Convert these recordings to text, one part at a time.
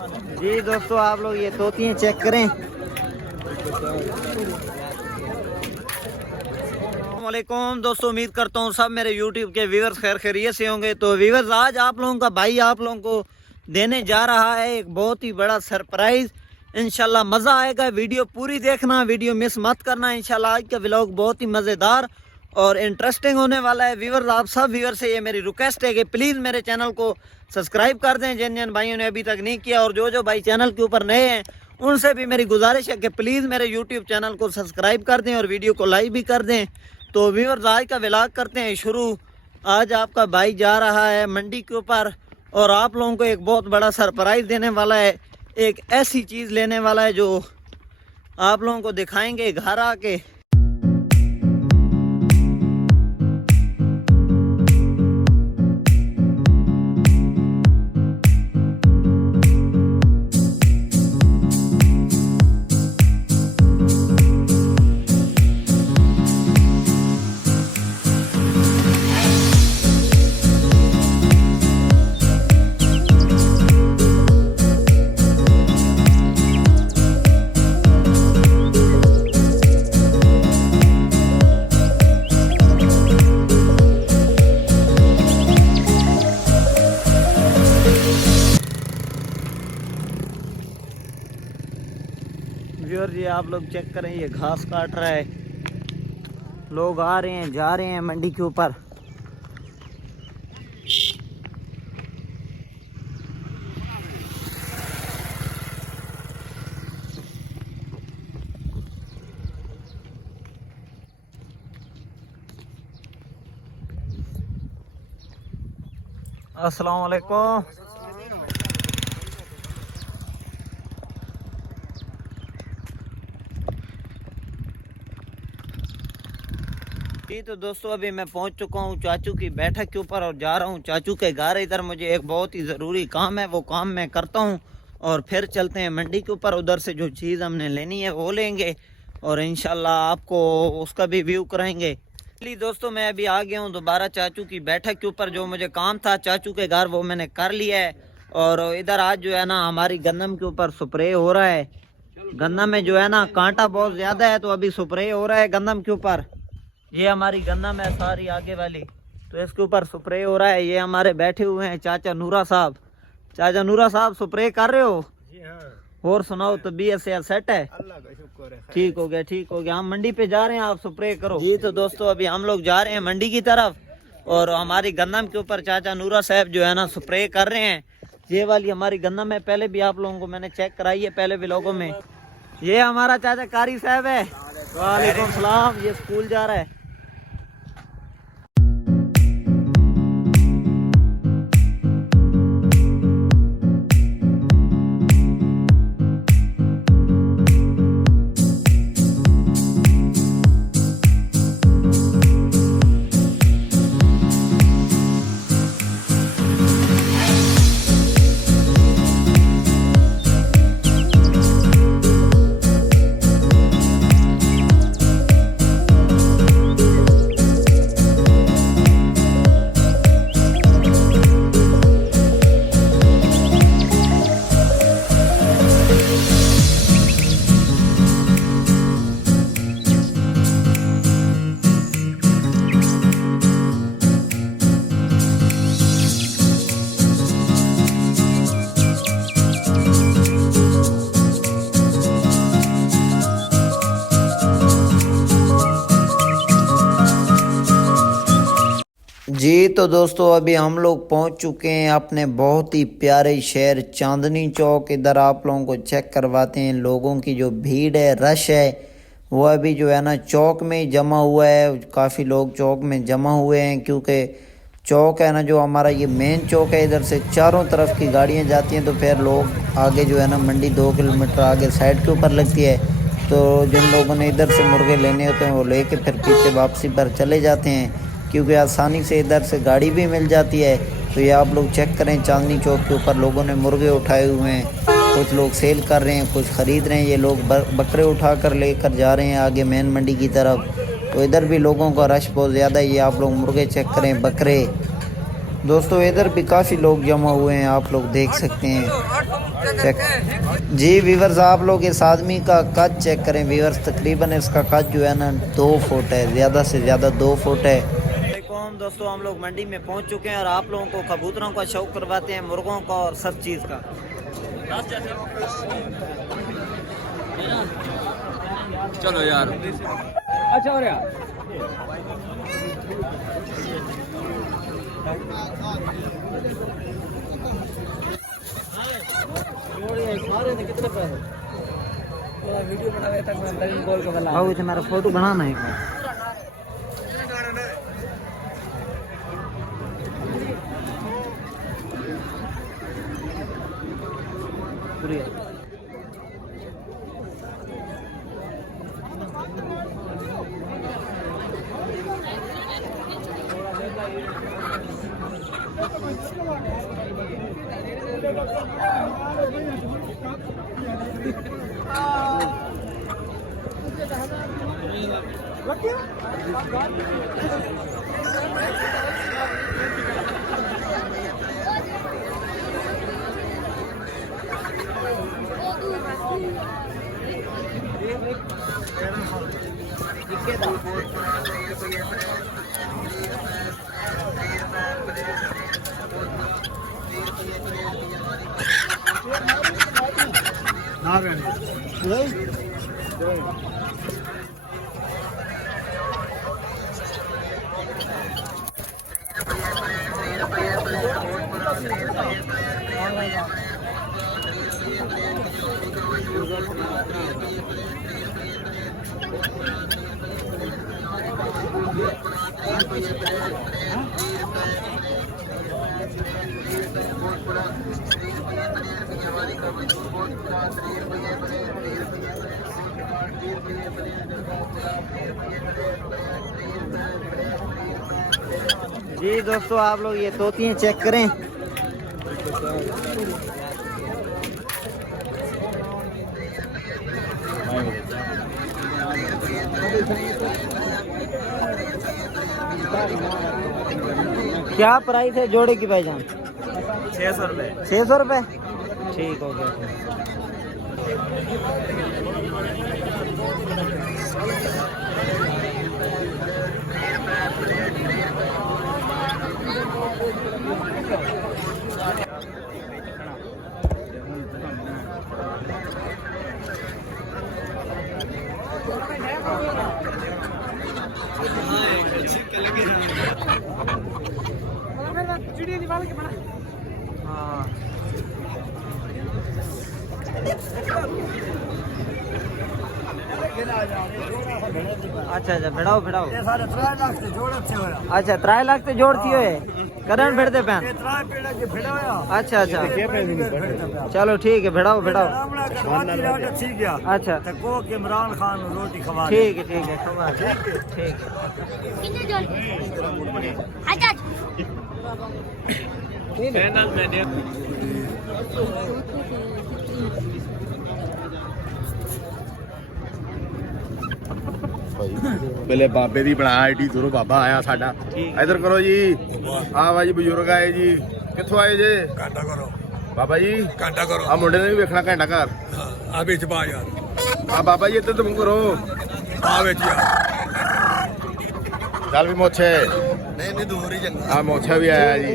जी दोस्तों, आप लोग ये तोतियां चेक करें। वालेकुम दोस्तों, उम्मीद करता हूँ सब मेरे YouTube के व्यूवर्स खैर खैरियत से होंगे। तो व्यूवर्स, आज आप लोगों का भाई आप लोगों को देने जा रहा है एक बहुत ही बड़ा सरप्राइज। इंशाल्लाह मज़ा आएगा, वीडियो पूरी देखना, वीडियो मिस मत करना। इंशाल्लाह आज का व्लॉग बहुत ही मज़ेदार और इंटरेस्टिंग होने वाला है। व्यूवर्स, आप सब व्यूवर्स से ये मेरी रिक्वेस्ट है कि प्लीज़ मेरे चैनल को सब्सक्राइब कर दें जिन भाइयों ने अभी तक नहीं किया, और जो भाई चैनल के ऊपर नए हैं उनसे भी मेरी गुजारिश है कि प्लीज़ मेरे यूट्यूब चैनल को सब्सक्राइब कर दें और वीडियो को लाइक भी कर दें। तो व्यूवर्स, आज का व्लॉग करते हैं शुरू। आज आपका भाई जा रहा है मंडी के ऊपर और आप लोगों को एक बहुत बड़ा सरप्राइज़ देने वाला है। एक ऐसी चीज़ लेने वाला है जो आप लोगों को दिखाएंगे घर आके। व्यूअर जी, आप लोग चेक करें, ये घास काट रहा है। लोग आ रहे हैं जा रहे हैं मंडी के ऊपर। अस्सलाम वालेकुम। जी तो दोस्तों, अभी मैं पहुंच चुका हूं चाचू की बैठक के ऊपर और जा रहा हूं चाचू के घर। इधर मुझे एक बहुत ही ज़रूरी काम है, वो काम मैं करता हूं और फिर चलते हैं मंडी के ऊपर। उधर से जो चीज़ हमने लेनी है वो लेंगे और इंशाल्लाह आपको उसका भी व्यू कराएंगे। चलिए दोस्तों, मैं अभी आ गया हूं दोबारा चाचू की बैठक के ऊपर। जो मुझे काम था चाचू के घर वो मैंने कर लिया है। और इधर आज जो है ना हमारी गंदम के ऊपर स्प्रे हो रहा है। गंदम में जो है ना कांटा बहुत ज़्यादा है, तो अभी स्प्रे हो रहा है गंदम के ऊपर। ये हमारी गंदम है सारी आगे वाली, तो इसके ऊपर स्प्रे हो रहा है। ये हमारे बैठे हुए हैं चाचा नूरा साहब। चाचा नूरा साहब, स्प्रे कर रहे हो? जी हाँ। और सुनाओ, तबीयत से सेट है? अल्लाह का शुक्र है। ठीक हो गया, ठीक हो गया। हम मंडी पे जा रहे हैं, आप स्प्रे करो। जी तो दोस्तों, अभी हम लोग जा रहे हैं मंडी की तरफ और हमारी गंदम के ऊपर चाचा नूरा साहब जो है ना स्प्रे कर रहे हैं। ये वाली हमारी गंदम है, पहले भी आप लोगों को मैंने चेक कराई है पहले व्लॉगों में। ये हमारा चाचा कारी साहब है। वालेकुम सलाम। ये स्कूल जा रहा है। जी तो दोस्तों, अभी हम लोग पहुंच चुके हैं अपने बहुत ही प्यारे शहर चांदनी चौक। इधर आप लोगों को चेक करवाते हैं लोगों की जो भीड़ है, रश है, वो अभी जो है ना चौक में ही जमा हुआ है। काफ़ी लोग चौक में जमा हुए हैं क्योंकि चौक है ना जो हमारा ये मेन चौक है, इधर से चारों तरफ की गाड़ियाँ जाती हैं। तो फिर लोग आगे जो है ना मंडी 2 किलोमीटर आगे साइड के ऊपर लगती है, तो जिन लोगों ने इधर से मुर्गे लेने होते हैं वो लेके फिर पीछे वापसी पर चले जाते हैं, क्योंकि आसानी से इधर से गाड़ी भी मिल जाती है। तो ये आप लोग चेक करें, चांदनी चौक के ऊपर लोगों ने मुर्गे उठाए हुए हैं। कुछ लोग सेल कर रहे हैं, कुछ ख़रीद रहे हैं। ये लोग बकरे उठा कर लेकर जा रहे हैं आगे मेन मंडी की तरफ। तो इधर भी लोगों का रश बहुत ज़्यादा है। ये आप लोग मुर्गे चेक करें, बकरे। दोस्तों इधर भी काफ़ी लोग जमा हुए हैं, आप लोग देख सकते हैं। चेक। जी वीवर्स आप लोग इस आदमी का कद चेक करें वीवर्स, तकरीबन इसका कद जो है ना 2 फुट है, ज़्यादा से ज़्यादा 2 फुट है। दोस्तों हम लोग मंडी में पहुंच चुके हैं और आप लोगों को कबूतरों का शौक करवाते हैं, मुर्गों का और सब चीज़ का। चलो यार अच्छा हो रहा कितने पैसे वीडियो बनावे तक मैं कॉल का वाला आओ मेरा फोटो बनाना है। जी दोस्तों आप लोग ये तोतियां चेक करें। क्या प्राइस है जोड़े की भाईजान? 600 रुपये। 600 रुपये ठीक हो गया। अच्छा अच्छा भिड़ाओ भिड़ाओ। अच्छा 3 लाख से जोड़ थी करण भिड़ते पैन। अच्छा अच्छा चलो ठीक है भिड़ाओ भिड़ाओ। अच्छा इमरान खान रोटी खवा ठीक है ठीक है। पहले बाबे दी बना एडी दूरों बाबा आया साडा। इधर करो जी। हाँ भाई बजुर्ग आए जी। कित्थों आए जे? घंटा करो बाबा जी। घंटा करो आ मुंडे ने भी वेखना घंटा घर। आ विच पा यार। आ बाबा जी इधर तुम करो आ विच यार। चल भी मोछे नहीं दूर ही चंगा। आ मोछा भी आया जी।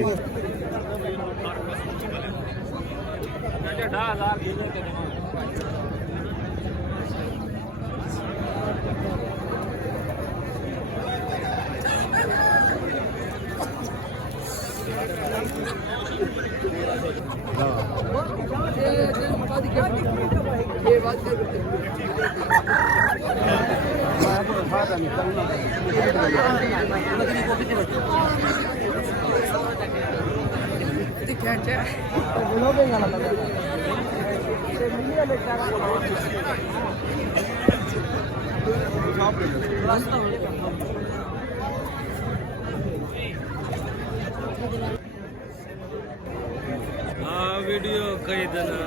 वीडियो कई देना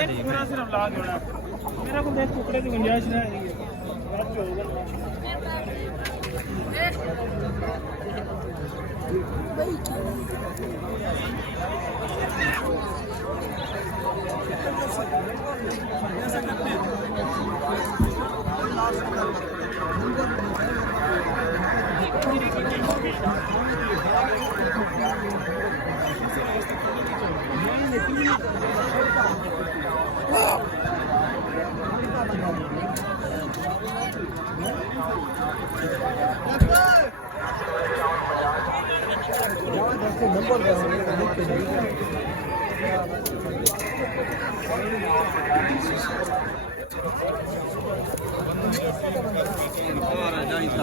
पूरा सिर्फ ला देना मेरा को देख टुकड़े की गुंजाइश नहीं है बात होगा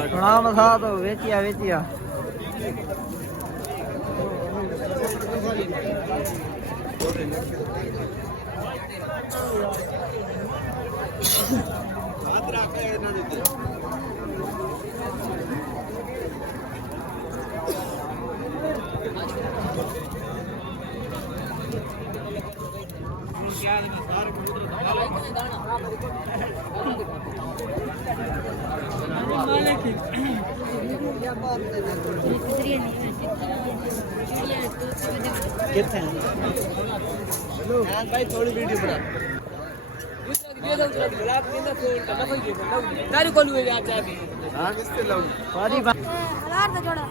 प्रणाम था तो वेचिया वेचिया भाई थोड़ी वीडियो बना तारी कॉल हुए आप जाके हां किससे लाऊं सॉरी हलार दे जोड़ा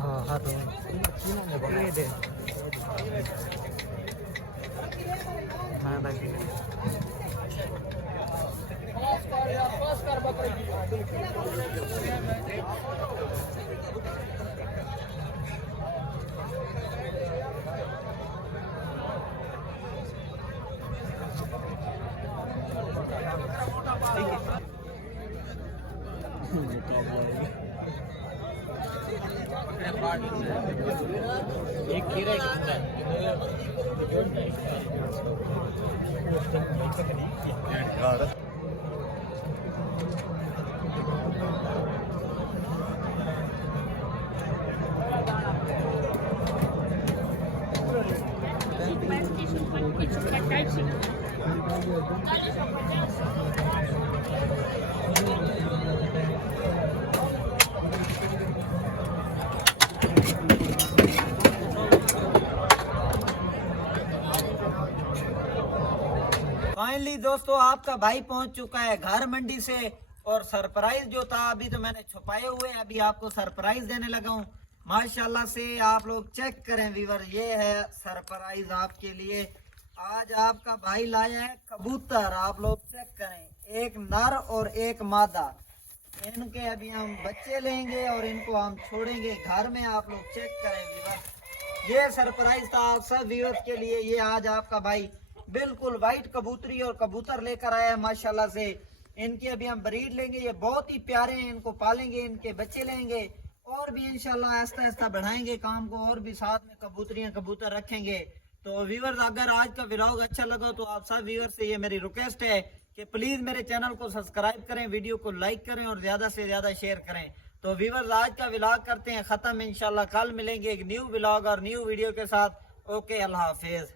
हाँ हाँ तो ये दे हाँ बाकी एक खीरा Super, super, super, super, super, finally दोस्तों आपका भाई पहुंच चुका है घर मंडी से, और सरप्राइज जो था अभी तो मैंने छुपाए हुए, अभी आपको सरप्राइज देने लगा हूं। माशाल्लाह से आप लोग चेक करें व्यूअर, ये है सरप्राइज आपके लिए। आज आपका भाई लाया है कबूतर, आप लोग चेक करें, एक नर और एक मादा। इनके अभी हम बच्चे लेंगे और इनको हम छोड़ेंगे घर में। आप लोग चेक करें व्यूअर, ये सरप्राइज था आप सब व्यूअर्स के लिए। ये आज आपका भाई बिल्कुल वाइट कबूतरी और कबूतर लेकर आया है माशाल्लाह से। इनकी अभी हम ब्रीड लेंगे, ये बहुत ही प्यारे हैं, इनको पालेंगे, इनके बच्चे लेंगे और भी इंशाल्लाह आहिस्ता आहिस्ता बढ़ाएंगे काम को, और भी साथ में कबूतरियां कबूतर रखेंगे। तो व्यूअर्स अगर आज का व्लॉग अच्छा लगा तो आप सब व्यूअर्स से ये मेरी रिक्वेस्ट है कि प्लीज मेरे चैनल को सब्सक्राइब करें, वीडियो को लाइक करें और ज्यादा से ज्यादा शेयर करें। तो व्यूअर्स आज का व्लॉग करते हैं खत्म, इंशाल्लाह कल मिलेंगे एक न्यू व्लॉग और न्यू वीडियो के साथ। ओके, अल्लाह हाफिज।